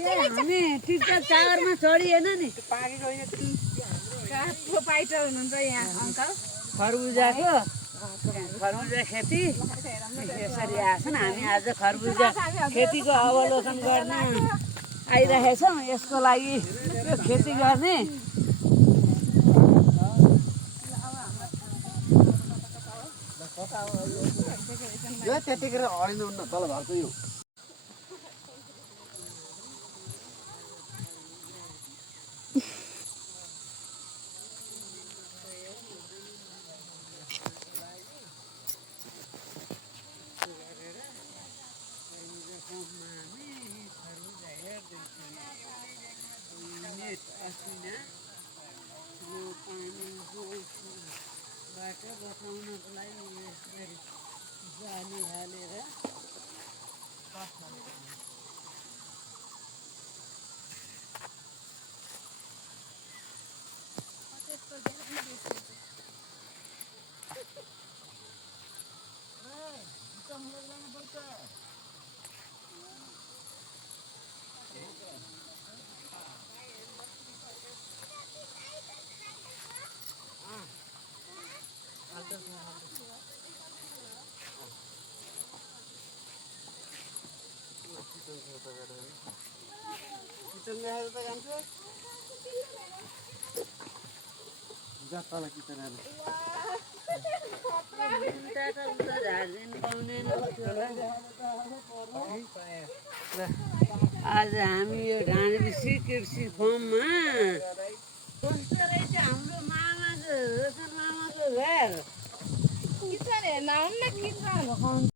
हामी टिकटक टावरमा चढिएन नि प्रोपाइटर हुनुहुन्छ यहाँ अङ्कल खरबुजाको खरबुजा खेती यसरी आछन्। हामी आज खरबुजा खेतीको अवलोकन गर्न आइरहेका छौँ। यसको लागि यो खेती गर्ने यो त्यतिखेर अडिनु हुन्न तल भएको यो बाटो बचाउनको लागि यसरी जाली हालेर आज हामी यो ढाँडबिसी कृषि फर्ममा कस्तो रहेछ हाम्रो मामाको रोशन मामाको घर किचन हेर्न आउनु न किचन